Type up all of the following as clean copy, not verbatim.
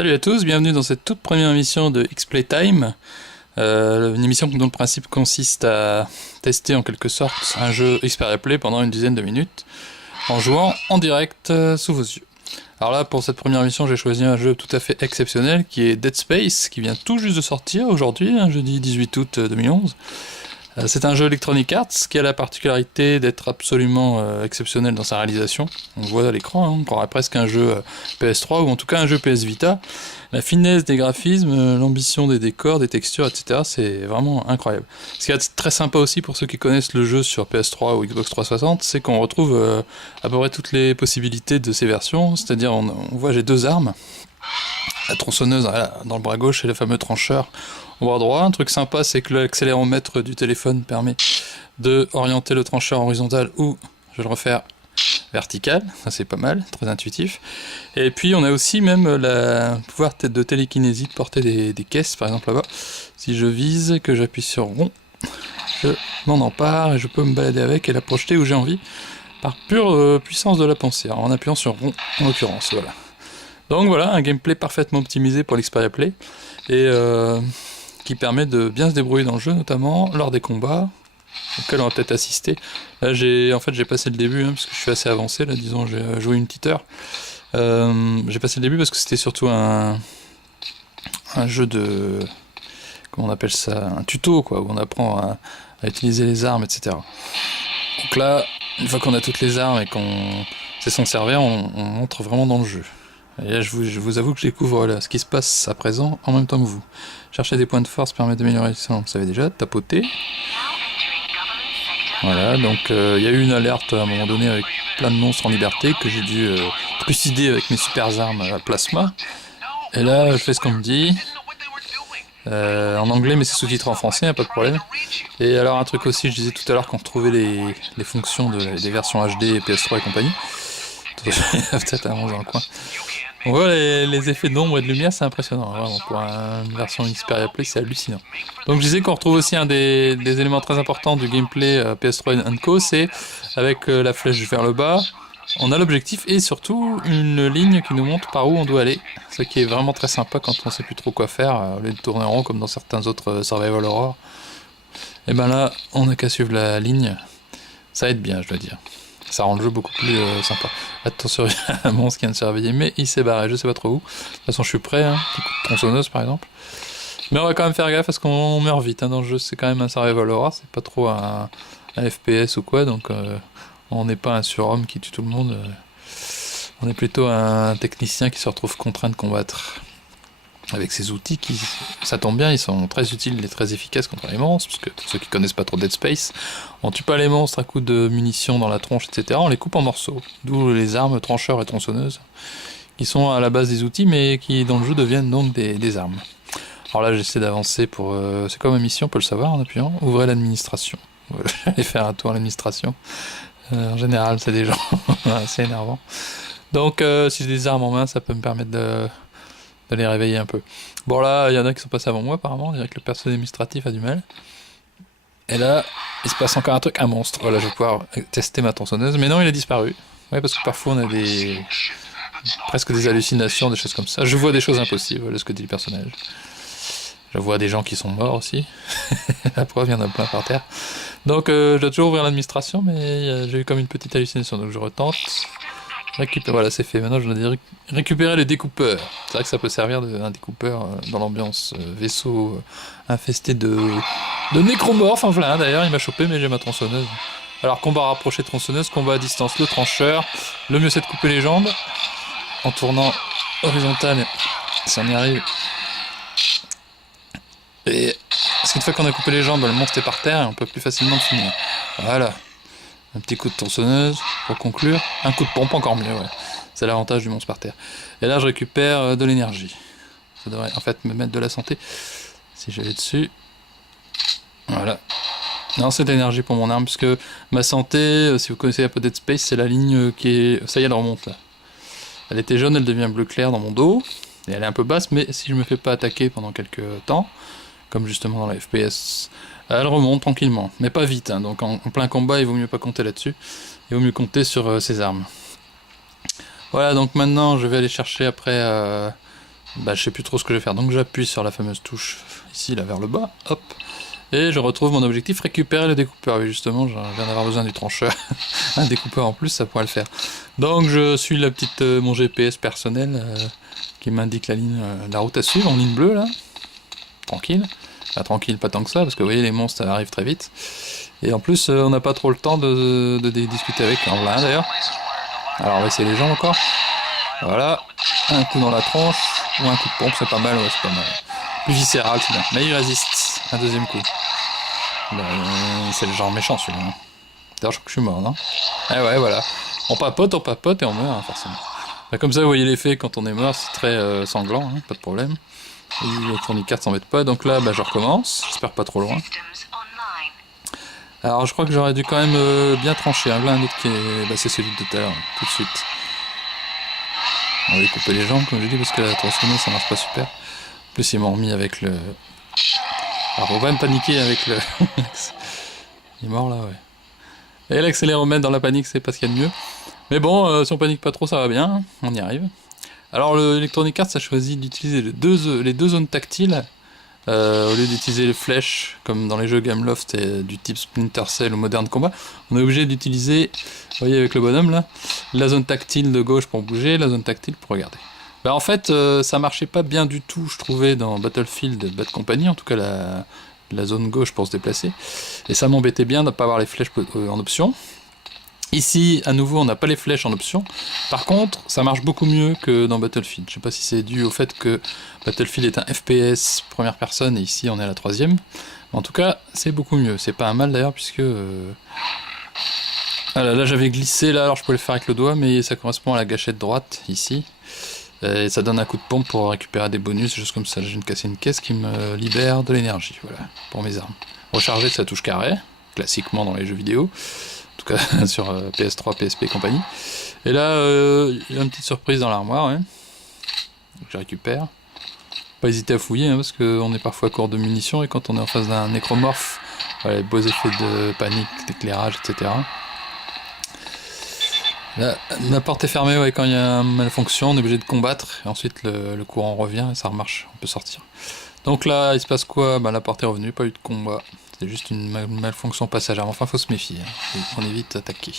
Salut à tous, bienvenue dans cette toute première émission de X-Playtime, une émission dont le principe consiste à tester en quelque sorte un jeu Xperia Play pendant une dizaine de minutes, en jouant en direct sous vos yeux. Alors là, pour cette première émission, j'ai choisi un jeu tout à fait exceptionnel qui est Dead Space, qui vient tout juste de sortir aujourd'hui, jeudi 18 août 2011. C'est un jeu Electronic Arts qui a la particularité d'être absolument exceptionnel dans sa réalisation. On le voit à l'écran, on croirait presque un jeu PS3 ou en tout cas un jeu PS Vita. La finesse des graphismes, l'ambition des décors, des textures, etc. c'est vraiment incroyable. Ce qui est très sympa aussi pour ceux qui connaissent le jeu sur PS3 ou Xbox 360, c'est qu'on retrouve à peu près toutes les possibilités de ces versions. C'est-à-dire on voit j'ai deux armes. La tronçonneuse dans le bras gauche et le fameux trancheur au bras droit. Un truc sympa, c'est que l'accéléromètre du téléphone permet de orienter le trancheur horizontal ou, je vais le refaire, vertical. Ça c'est pas mal, très intuitif. Et puis on a aussi même le pouvoir de télékinésie de porter des caisses, par exemple là-bas. Si je vise, que j'appuie sur rond, je m'en empare et je peux me balader avec et la projeter où j'ai envie par pure puissance de la pensée. Alors, en appuyant sur rond en l'occurrence, voilà. Donc voilà, un gameplay parfaitement optimisé pour l'Xperia Play et qui permet de bien se débrouiller dans le jeu, notamment lors des combats auxquels on va peut-être assister. Là j'ai passé le début, parce que je suis assez avancé, là disons j'ai joué une petite heure. J'ai passé le début parce que c'était surtout un jeu de... comment on appelle ça, un tuto quoi, où on apprend à utiliser les armes, etc. Donc là, une fois qu'on a toutes les armes et qu'on sait s'en servir, on entre vraiment dans le jeu. Et là, je vous avoue que je découvre là, ce qui se passe à présent en même temps que vous. Chercher des points de force permet d'améliorer, ça on le savait déjà, tapoter. Voilà, donc il y a eu une alerte à un moment donné avec plein de monstres en liberté que j'ai dû trucider avec mes super armes à plasma. Et là, je fais ce qu'on me dit. En anglais, mais c'est sous-titré en français, y'a pas de problème. Et alors un truc aussi, je disais tout à l'heure qu'on retrouvait les fonctions des versions HD, PS3 et compagnie. Peut-être un dans le coin. On voit les effets d'ombre et de lumière, c'est impressionnant, vraiment, pour une version Xperia Play, c'est hallucinant. Donc je disais qu'on retrouve aussi un des éléments très importants du gameplay PS3 & Co, c'est avec la flèche vers le bas, on a l'objectif et surtout une ligne qui nous montre par où on doit aller, ce qui est vraiment très sympa quand on sait plus trop quoi faire, au lieu de tourner en rond comme dans certains autres Survival Horror. Et ben là, on n'a qu'à suivre la ligne, ça aide bien je dois dire. Ça rend le jeu beaucoup plus sympa. Attention, il y a un monstre qui vient de se réveiller, mais il s'est barré, je sais pas trop où. De toute façon, je suis prêt, petit coup de tronçonneuse par exemple. Mais on va quand même faire gaffe parce qu'on meurt vite dans le jeu, c'est quand même un survival horror, c'est pas trop un FPS ou quoi, donc on n'est pas un surhomme qui tue tout le monde. On est plutôt un technicien qui se retrouve contraint de combattre. Avec ces outils qui, ça tombe bien, ils sont très utiles et très efficaces contre les monstres, parce que pour ceux qui connaissent pas trop Dead Space, on tue pas les monstres à coups de munitions dans la tronche, etc. On les coupe en morceaux, d'où les armes trancheurs et tronçonneuses, qui sont à la base des outils, mais qui dans le jeu deviennent donc des armes. Alors là j'essaie d'avancer pour... c'est quoi ma mission, on peut le savoir en appuyant, ouvrez l'administration. Voilà, j'allais faire un tour à l'administration. En général c'est des gens assez énervants. Donc si j'ai des armes en main, ça peut me permettre de les réveiller un peu. Bon là, il y en a qui sont passés avant moi apparemment, on dirait que le personnel administratif a du mal. Et là, il se passe encore un truc, un monstre. Voilà, je vais pouvoir tester ma tronçonneuse, mais non, il a disparu. Ouais, parce que parfois on a presque des hallucinations, des choses comme ça. Je vois des choses impossibles, voilà ce que dit le personnage. Je vois des gens qui sont morts aussi. La preuve, il y en a plein par terre. Donc je dois toujours ouvrir l'administration, mais j'ai eu comme une petite hallucination, donc je retente. Voilà, c'est fait. Maintenant, je dois récupérer les découpeurs. C'est vrai que ça peut servir d'un découpeur dans l'ambiance vaisseau infesté de nécromorphes. Enfin, d'ailleurs, il m'a chopé, mais j'ai ma tronçonneuse. Alors, combat rapproché tronçonneuse, combat à distance, le trancheur. Le mieux, c'est de couper les jambes en tournant horizontal, si on y arrive. Et parce qu'une fois qu'on a coupé les jambes, le monstre est par terre et on peut plus facilement le finir. Voilà. Un petit coup de tronçonneuse pour conclure. Un coup de pompe encore mieux, ouais. C'est l'avantage du monstre par terre. Et là, je récupère de l'énergie. Ça devrait en fait me mettre de la santé. Si j'allais dessus. Voilà. Non, c'est de l'énergie pour mon arme, puisque ma santé, si vous connaissez un peu Dead Space, c'est la ligne qui est... Ça y est, elle remonte là. Elle était jaune, elle devient bleu clair dans mon dos. Et elle est un peu basse, mais si je me fais pas attaquer pendant quelques temps, comme justement dans la FPS... Elle remonte tranquillement, mais pas vite, donc en plein combat il vaut mieux pas compter là-dessus, il vaut mieux compter sur ses armes. Voilà, donc maintenant je vais aller chercher après Bah je sais plus trop ce que je vais faire, donc j'appuie sur la fameuse touche ici, là vers le bas, hop, et je retrouve mon objectif, récupérer le découpeur. Oui justement, je viens d'avoir besoin du trancheur, un découpeur en plus ça pourrait le faire. Donc je suis la petite, mon GPS personnel qui m'indique la ligne, la route à suivre en ligne bleue là, tranquille. Enfin, tranquille pas tant que ça, parce que vous voyez les monstres ça arrive très vite. Et en plus on n'a pas trop le temps de discuter avec, en voilà un d'ailleurs. Alors on va essayer les jambes encore. Voilà, un coup dans la tronche, ou un coup de pompe, c'est pas mal, ouais, c'est pas mal. Plus viscéral, c'est bien. Mais il résiste, un deuxième coup. Bah, c'est le genre méchant celui-là. Hein. D'ailleurs, je crois que je suis mort, non? Ah ouais, voilà. On papote et on meurt, hein, forcément. Bah, comme ça, vous voyez l'effet, quand on est mort, c'est très sanglant, hein, pas de problème. Et Electronic Arts s'embête pas, donc là, bah, je recommence. J'espère pas trop loin. Alors, je crois que j'aurais dû quand même bien trancher. Hein. Là, un autre qui est... Bah, c'est celui de tout à l'heure, tout de suite. On va lui couper les jambes, comme je dis, parce que la tronçonneuse, ça marche pas super. En plus, ils m'ont remis avec le... Alors, on va me paniquer avec le... Il est mort, là, ouais. Et l'accéléromètre dans la panique, c'est pas ce qu'il y a de mieux. Mais bon, si on panique pas trop, ça va bien. On y arrive. Alors, l'Electronic Arts a choisi d'utiliser les deux zones tactiles. Au lieu d'utiliser les flèches, comme dans les jeux Gameloft et du type Splinter Cell ou Modern Combat, on est obligé d'utiliser, vous voyez avec le bonhomme là, la zone tactile de gauche pour bouger, la zone tactile pour regarder. Bah en fait, ça marchait pas bien du tout, je trouvais, dans Battlefield Bad Company, en tout cas la zone gauche pour se déplacer, et ça m'embêtait bien de ne pas avoir les flèches en option. Ici, à nouveau, on n'a pas les flèches en option. Par contre, ça marche beaucoup mieux que dans Battlefield. Je sais pas si c'est dû au fait que Battlefield est un FPS première personne et ici on est à la troisième. Mais en tout cas, c'est beaucoup mieux. C'est pas un mal d'ailleurs puisque... Voilà, là j'avais glissé, là alors je pouvais le faire avec le doigt, mais ça correspond à la gâchette droite, ici. Et ça donne un coup de pompe pour récupérer des bonus, juste comme ça. Je viens de casser une caisse qui me libère de l'énergie, voilà, pour mes armes. Recharger, ça touche carré, classiquement dans les jeux vidéo. En tout cas sur PS3, PSP et compagnie. Et là, il y a une petite surprise dans l'armoire, ouais. Donc je récupère. Pas hésiter à fouiller, hein, parce qu'on est parfois court de munitions, et quand on est en face d'un nécromorphe, voilà, les beaux effets de panique, d'éclairage, etc. Là, la porte est fermée, ouais, quand il y a une malfonction, on est obligé de combattre, et ensuite le courant revient, et ça remarche, on peut sortir. Donc là, il se passe quoi? Bah, la porte est revenue, pas eu de combat. C'est juste une malfonction passagère. Enfin, faut se méfier. Hein. On est vite attaqué.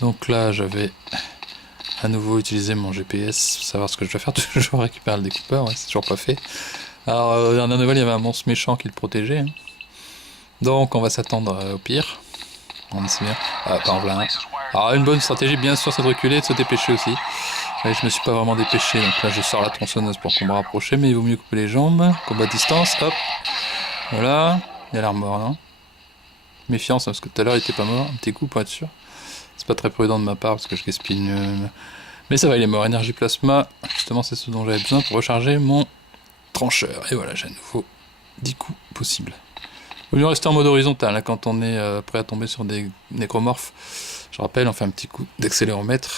Donc là, je vais à nouveau utiliser mon GPS, savoir ce que je dois faire. Toujours récupérer le découpeur, ouais, c'est toujours pas fait. Alors, dernière nouvelle, il y avait un monstre méchant qui le protégeait. Hein. Donc, on va s'attendre au pire. On essaie bien. Ah, pas en plein. Alors, une bonne stratégie, bien sûr, c'est de reculer et de se dépêcher aussi. Ouais, je me suis pas vraiment dépêché, donc là, je sors la tronçonneuse pour qu'on me rapproche, mais il vaut mieux couper les jambes. Combat à distance, hop. Voilà. Il a l'air mort, non? Méfiance, hein, parce que tout à l'heure il était pas mort. Un petit coup pour être sûr. C'est pas très prudent de ma part parce que je gaspille mais ça va, il est mort. Énergie plasma, justement, c'est ce dont j'avais besoin pour recharger mon trancheur. Et voilà, j'ai à nouveau 10 coups possibles. Il vaut mieux rester en mode horizontal hein, quand on est prêt à tomber sur des nécromorphes. Je rappelle, on fait un petit coup d'accéléromètre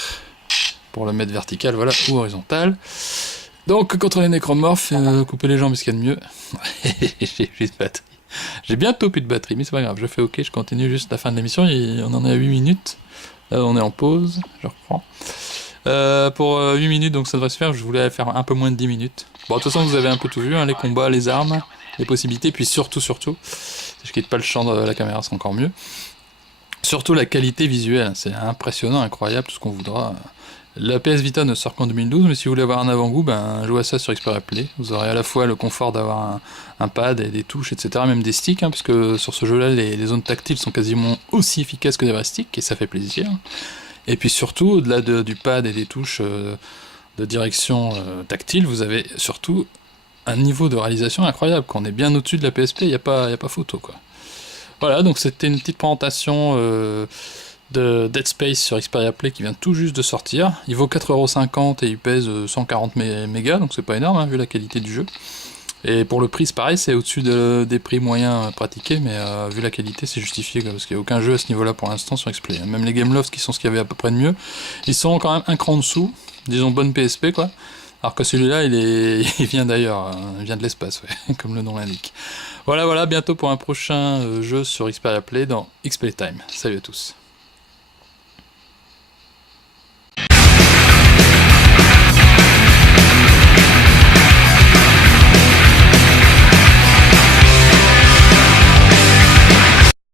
pour le mettre vertical, voilà, ou horizontal. Donc, contre les nécromorphes, couper les jambes, est ce qu'il y a de mieux. J'ai juste batterie. J'ai bientôt plus de batterie, mais c'est pas grave, je fais ok, je continue juste la fin de l'émission, on en est à 8 minutes. Là, on est en pause, je reprends. Pour 8 minutes, donc ça devrait se faire, je voulais faire un peu moins de 10 minutes. Bon, de toute façon, vous avez un peu tout vu, hein, les combats, les armes, les possibilités, puis surtout, si je quitte pas le champ de la caméra, c'est encore mieux. Surtout la qualité visuelle, c'est impressionnant, incroyable, tout ce qu'on voudra. La PS Vita ne sort qu'en 2012, mais si vous voulez avoir un avant-goût, ben, jouez à ça sur Xperia Play. Vous aurez à la fois le confort d'avoir un pad et des touches, etc., même des sticks, hein, puisque sur ce jeu-là, les zones tactiles sont quasiment aussi efficaces que des vrais sticks, et ça fait plaisir. Et puis surtout, au-delà du pad et des touches de direction tactile, vous avez surtout un niveau de réalisation incroyable. Quand on est bien au-dessus de la PSP, il n'y a pas photo, quoi. Voilà, donc c'était une petite présentation... de Dead Space sur Xperia Play qui vient tout juste de sortir. Il vaut 4,50€ et il pèse 140 mégas, donc c'est pas énorme hein, vu la qualité du jeu. Et pour le prix, c'est pareil, c'est au-dessus des prix moyens pratiqués, mais vu la qualité, c'est justifié, quoi, parce qu'il n'y a aucun jeu à ce niveau-là pour l'instant sur Xperia. Même les Gameloft, qui sont ce qu'il y avait à peu près de mieux, ils sont quand même un cran en dessous, disons bonne PSP, quoi. Alors que celui-là, il vient d'ailleurs, il vient de l'espace, ouais, comme le nom l'indique. Voilà, bientôt pour un prochain jeu sur Xperia Play dans XP Time. Salut à tous.